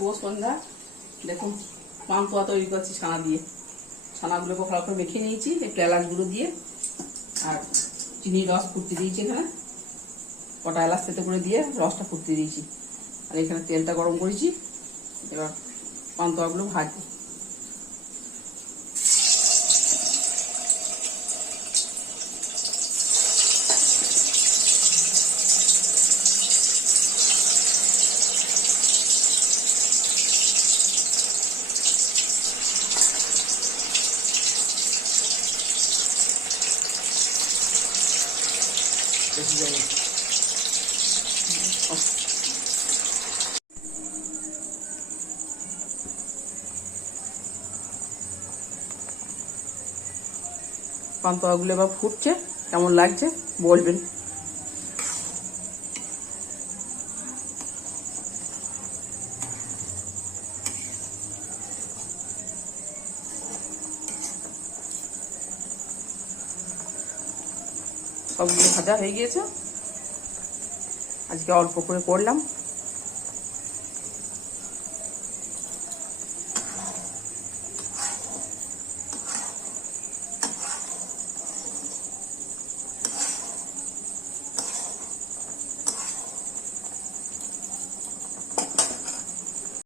শুভ সন্ধ্যা। দেখুন পান্তুয়া তৈরি করছি ছানা দিয়ে। ছানাগুলোকে ভালো করে মেখে নিয়েছি একটু এলাচ গুঁড়ো দিয়ে, আর চিনির রস ফুটতে দিয়েছি। এখানে কটা এলাচ তেতে করে দিয়ে রসটা ফুটতে দিয়েছি, আর এখানে তেলটা গরম করেছি। এবার পান্তুয়াগুলো ভাজবো। পান্তুয়াগুলো এবার ফুটছে, কেমন লাগছে বলবেন। সবগুলো ভাজা হয়ে গিয়েছে, আজকে অল্প করে করলাম।